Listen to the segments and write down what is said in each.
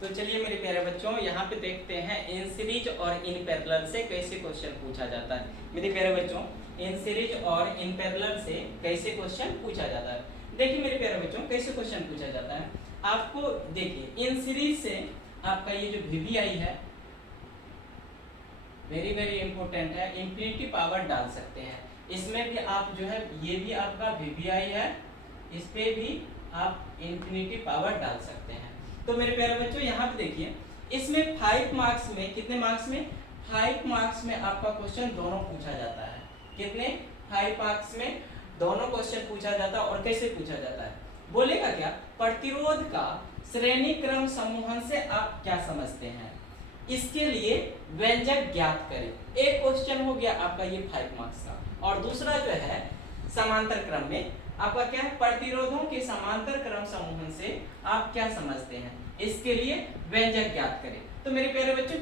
तो चलिए मेरे प्यारे बच्चों, यहाँ पे देखते हैं इन सीरीज और इन पैरेलल से कैसे क्वेश्चन पूछा जाता है। मेरे प्यारे बच्चों, इन सीरीज और इन पैरेलल से कैसे क्वेश्चन पूछा जाता है। देखिए मेरे प्यारे बच्चों, कैसे क्वेश्चन पूछा जाता है। आपको देखिए इन सीरीज से आपका ये जो वीवीआई है, वेरी वेरी इंपॉर्टेंट है, इंफिनिटी पावर डाल सकते हैं। इसमें भी आप जो है, ये भी आपका वीवीआई है, इस पे भी आप इंफिनिटी पावर डाल सकते हैं। तो मेरे प्यारे बच्चों यहाँ पे देखिए, इसमें 5 मार्क्स में, कितने मार्क्स में, 5 मार्क्स में आपका क्वेश्चन दोनों पूछा जाता है। कितने, 5 मार्क्स में दोनों क्वेश्चन पूछा जाता है। और कैसे पूछा जाता है, बोलेगा क्या, प्रतिरोध का श्रेणी क्रम समूहन से आप क्या समझते हैं, इसके लिए व्यंजक ज्ञात करें। एक क्वेश्चन हो गया आपका ये 5 मार्क्स का। और दूसरा जो है समांतर क्रम में आपका क्या है, प्रतिरोधों के समांतर क्रम समूहन से आप क्या समझते हैं, इसके लिए व्यंजक ज्ञात करें। तो मेरे प्यारे बच्चों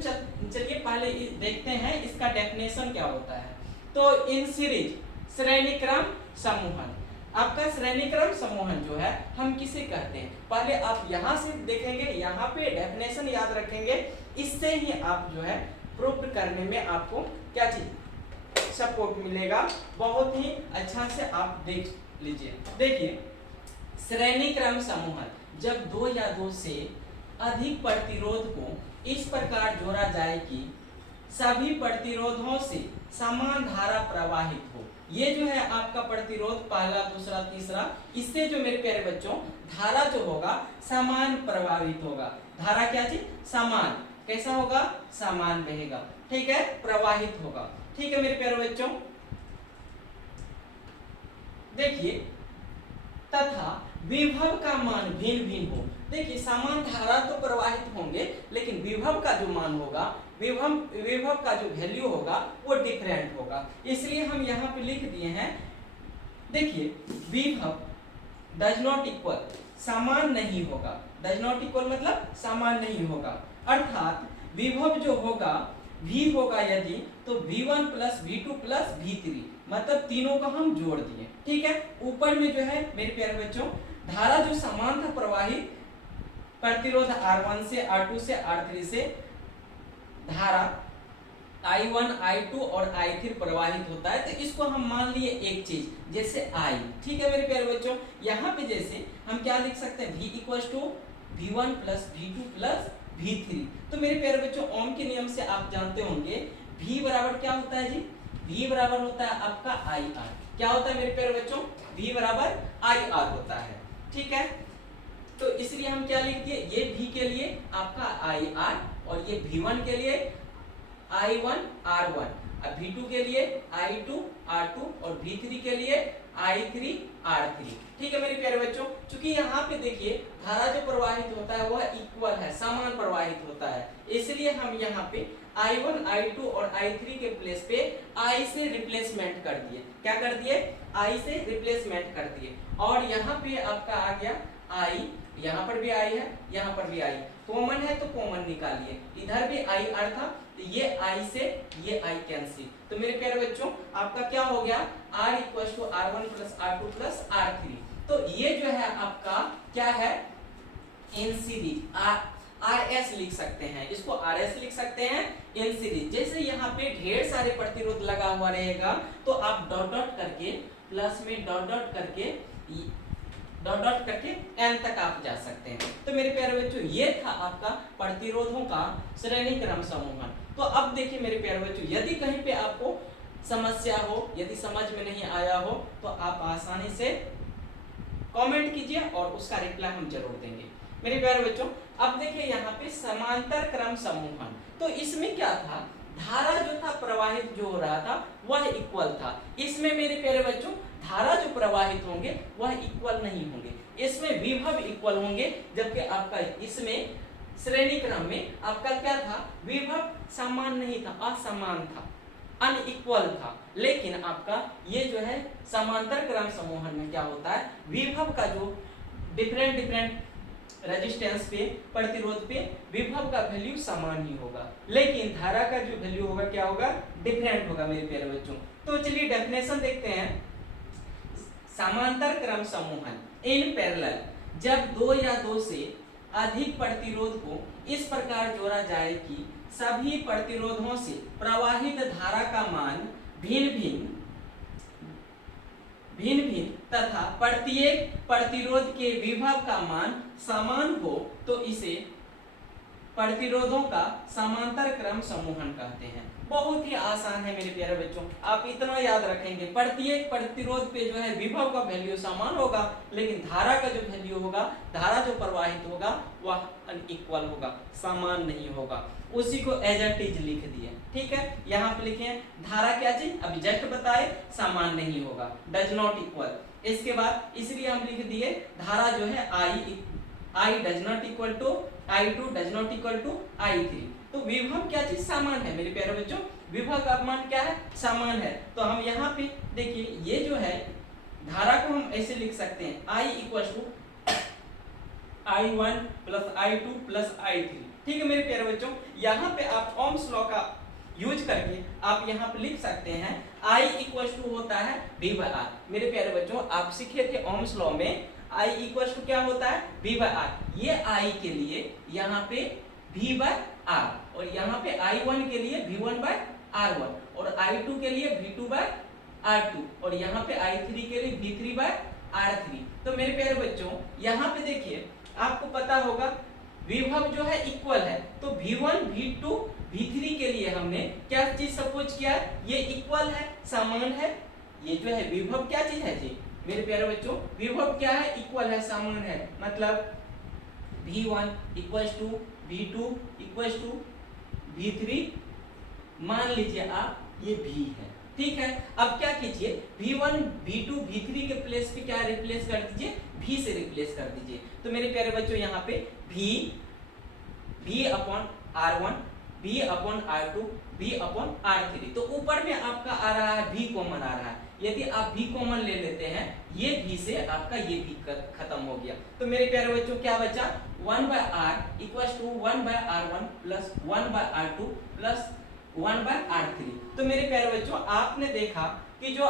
चलिए पहले देखते हैं इसका डेफिनेशन क्या होता है। तो इन सीरीज श्रेणी क्रम समूहन, आपका श्रेणी क्रम समूहन जो है हम किसे कहते हैं, पहले आप यहाँ से देखेंगे, यहाँ पे डेफिनेशन याद रखेंगे, इससे ही आप जो है प्रूफ करने में आपको क्या चीज सपोर्ट मिलेगा। बहुत ही अच्छा से आप देख लीजिए। देखिए श्रेणी क्रम समूहन, जब दो या दो से अधिक प्रतिरोध को इस प्रकार जोड़ा जाए कि सभी प्रतिरोधों से समान धारा प्रवाहित हो। ये जो है आपका प्रतिरोध पहला, दूसरा, तीसरा, इससे जो मेरे प्यारे बच्चों धारा जो होगा समान प्रभावित होगा। धारा क्या चीज, समान, कैसा होगा, समान बहेगा, ठीक है, प्रवाहित होगा। ठीक है मेरे प्यारे बच्चों, देखिए तथा विभव का मान भिन्न भिन्न हो। देखिए समान धारा तो प्रवाहित होंगे, लेकिन विभव का जो मान होगा, विभव का जो वैल्यू होगा वो डिफरेंट होगा। इसलिए हम यहाँ पे लिख दिए हैं, देखिए विभव डज नॉट इक्वल, समान नहीं होगा। डज नॉट इक्वल मतलब समान नहीं होगा, अर्थात विभव जो होगा V होगा यदि, तो V1 plus V2 plus V3, मतलब तीनों का हम जोड़ दिए। ठीक है, ऊपर में जो है मेरे प्यारे बच्चों धारा जो समान था प्रवाहित, प्रतिरोध R1 से R2 से R3 से धारा I1 I2 और I3 प्रवाहित होता है। तो इसको हम मान लिए एक चीज, जैसे I। ठीक है मेरे प्यारे बच्चों, यहाँ पे जैसे हम क्या लिख सकते हैं, V equals to V1 plus V2 plus V3। तो मेरे प्यारे बच्चों ओम के नियम से आप जानते होंगे V बराबर क्या होता है जी, V बराबर होता है आपका IR। क्या होता है मेरे प्यारे बच्चों, V बराबर IR होता है। ठीक है, तो इसलिए हम क्या लिख दिए, ये V के लिए आपका IR, और ये V1 के लिए I1 R1, और V2 के लिए I2 R2, और V3 के लिए I3 R3। ठीक है मेरे प्यारे बच्चों, चूंकि यहाँ पे देखिए धारा जो प्रवाहित होता है वह इक्वल है, समान प्रवाहित होता है, इसलिए हम यहाँ पे I1 I2 और I3 के प्लेस पे I से रिप्लेसमेंट कर दिए। क्या कर दिए, I से रिप्लेसमेंट कर दिए। और यहाँ पे आपका आ गया I, यहाँ पर भी I है, यहाँ पर भी I, कॉमन है तो कॉमन निकालिए, इधर भी IR था, तो ये I से ये I कैंसिल। तो मेरे प्यारे बच्चों आपका क्या हो गया, R equals to R1 plus R2 plus R3। तो ये जो है आपका क्या है, इन सीरीज RS लिख सकते हैं, इसको RS लिख सकते हैं इन सीरीज। जैसे यहाँ पे ढेर सारे प्रतिरोध लगा हुआ रहेगा, तो आप डॉट डॉट करके, प्लस में डॉट डॉट करके n तक आप जा सकते हैं। तो मेरे प्यारे बच्चों ये था आपका प्रतिरोधों का श्रेणी क्रम समूहन। तो अब देखिए मेरे प्यारे बच्चों, यदि कहीं पे आपको समस्या हो, यदि समझ में नहीं आया हो, तो आप आसानी से कमेंट कीजिए और उसका रिप्लाई हम जरूर देंगे। मेरे प्यारे बच्चों अब देखिए यहाँ पे समांतर क्रम समूहन, तो इसमें क्या था, धारा जो था प्रवाहित जो हो रहा था वह इक्वल था। इसमें मेरे प्यारे बच्चों धारा जो प्रवाहित होंगे वह इक्वल नहीं होंगे, इसमें विभव इक्वल होंगे, जबकि आपका इसमें श्रेणी क्रम में आपका क्या था, विभव समान नहीं था, असमान था, अनइक्वल था। लेकिन आपका ये जो है समांतर क्रम समूहन में क्या होता है, विभव का जो डिफरेंट रेजिस्टेंस पे, प्रतिरोध पे विभव का वैल्यू समान ही होगा, लेकिन धारा का जो वैल्यू होगा क्या होगा, डिफरेंट होगा मेरे प्यारे बच्चों। तो चलिए डेफिनेशन देखते हैं। समांतर क्रम समूहन इन पैरेलल, जब दो या दो से अधिक प्रतिरोध को इस प्रकार जोड़ा जाए कि सभी प्रतिरोधों से प्रवाहित धारा का मान भिन्न भिन्न तथा प्रत्येक प्रतिरोध के विभव का मान समान हो तो इसे प्रतिरोधों का समांतर क्रम समूहन कहते हैं। बहुत ही आसान है मेरे प्यारे बच्चों, आप इतना याद रखेंगे, प्रत्येक प्रतिरोध पे जो है विभव का वैल्यू समान होगा, लेकिन धारा का जो वैल्यू होगा, धारा जो प्रवाहित होगा वह अनइक्वल होगा, समान नहीं होगा। उसी को एज इट इज लिख दिए, ठीक है। यहाँ पे लिखे धारा क्या चीज, अभी जस्ट बताए, समान नहीं होगा, डज नॉट इक्वल। इसके बाद इसलिए हम लिख दिए धारा जो है I does not equal to I2 does not equal to I3। तो विभव क्या चीज, समान है मेरे प्यारे बच्चों, विभव का मान क्या है, समान है। तो हम यहाँ पे देखिए ये जो है धारा को हम ऐसे लिख सकते हैं I equal to I1 plus I2 plus I3, ठीक है मेरे प्यारे बच्चों। यहाँ पे आप ओम्स लॉ का यूज करके आप यहाँ पे लिख सकते हैं I इक्वल टू होता है V बाय R। मेरे प्यारे बच्चों आप सीखे थे ओम्स लॉ में I इक्वल टू क्या होता है, V बाय R। ये I के लिए यहाँ पे V बाय R और यहाँ पे I1 के लिए V1 बाय R1 और I2 के लिए V2 बाय R2 और यहाँ पे I3 के लिए V3 बाय R3। तो मेरे प्यारे बच्चों यहाँ पे देखिए आपको पता होगा विभव जो है इक्वल है, तो V1 V2 V3 के लिए हमने क्या चीज सपोज किया, ये इक्वल है, समान है। ये जो है विभव क्या चीज है जी मेरे प्यारे बच्चों, विभव क्या है, इक्वल है, समान है। मतलब V1 equal to V2 equal to V3, मान लीजिए आप ये V है, ठीक है। अब क्या कीजिए V1 V2 V3 के प्लेस पे क्या रिप्लेस कर दीजिए, V से रिप्लेस कर दीजिए। तो मेरे प्यारे बच्चों यहाँ पे V upon R1 V upon R2 V upon R3। तो ऊपर में आपका आ रहा है V कॉमन आ रहा है, यदि आप V कॉमन ले लेते हैं ये V से आपका ये V खत्म हो गया। तो मेरे प्यारे बच्चों क्या बचा, 1 by R equal to 1 by R1 plus 1 by R2 plus 1 by R3। तो मेरे प्यारे बच्चों आपने देखा कि जो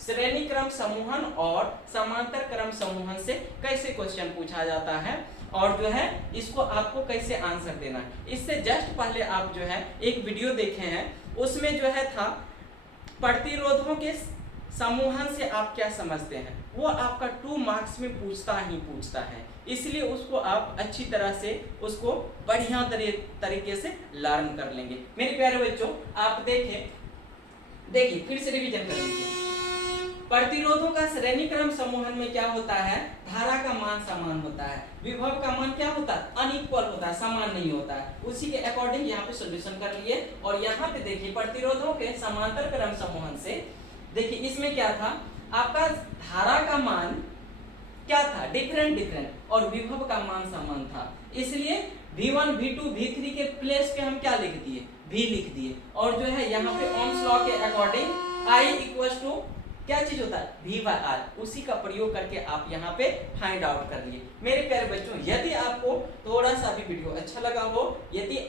श्रेणी क्रम समूहन और समांतर क्रम समूहन से कैसे क्वेश्चन पूछा जाता है और जो है इसको आपको कैसे आंसर देना है। इससे जस्ट पहले आप जो है एक वीडियो देखे हैं, उसमें जो है था प्रतिरोधों के समूहन से आप क्या समझते हैं, वो आपका 2 मार्क्स में पूछता है, इसलिए उसको आप अच्छी तरह से उसको बढ़िया तरीके से लर्न कर लेंगे। मेरे प्यारे बच्चों आप देखिए फिर से रिवीजन कर लीजिए। प्रतिरोधों का श्रेणी क्रम समूहन में क्या होता है, धारा का मान समान होता है, विभव का मान क्या होता है, अनइक्वल होता है, समान नहीं होता है। उसी के अकॉर्डिंग यहाँ पे सॉल्यूशन कर लिए। और यहाँ पे देखिए प्रतिरोधों के समांतर क्रम समूहन से देखिए इसमें क्या था, आपका धारा का मान क्या था, डिफरेंट और विभव का मान समान था, इसलिए V1 V2 V3 के प्लेस पे हम क्या लिख दिए, V लिख दिए। और जो है यहाँ पे ओम्स लॉ के अकॉर्डिंग I इक्वल टू क्या चीज होता है, V बाय R, उसी का प्रयोग करके आप यहाँ पे फाइंड आउट कर लिए। मेरे प्यारे बच्चों यदि आपको थोड़ा सा भी वीडियो अच्छा लगा हो, यदि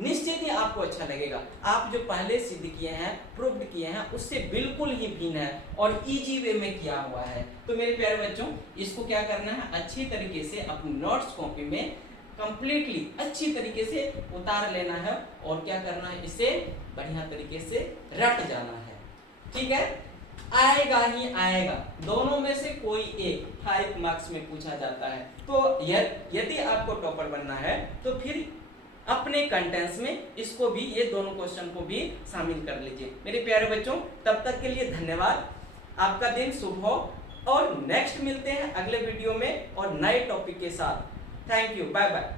निश्चित ही आपको अच्छा लगेगा, आप जो पहले सिद्ध किए हैं, प्रूव्ड किए हैं, उससे बिल्कुल ही भिन्न है और इजी वे में किया हुआ है। तो मेरे प्यारे बच्चों इसको क्या करना है, अच्छी तरीके से अपनी नोट्स कॉपी में कंप्लीटली अच्छी तरीके से उतार लेना है और क्या करना है, इसे बढ़िया तरीके से रट जाना है, ठीक है। आएगा ही आएगा, दोनों में से कोई एक 5 मार्क्स में पूछा जाता है। तो यदि आपको टॉपर बनना है तो फिर अपने कंटेंट्स में इसको भी, ये दोनों क्वेश्चन को भी शामिल कर लीजिए। मेरे प्यारे बच्चों तब तक के लिए धन्यवाद, आपका दिन शुभ हो और नेक्स्ट मिलते हैं अगले वीडियो में और नए टॉपिक के साथ। Thank you, bye bye.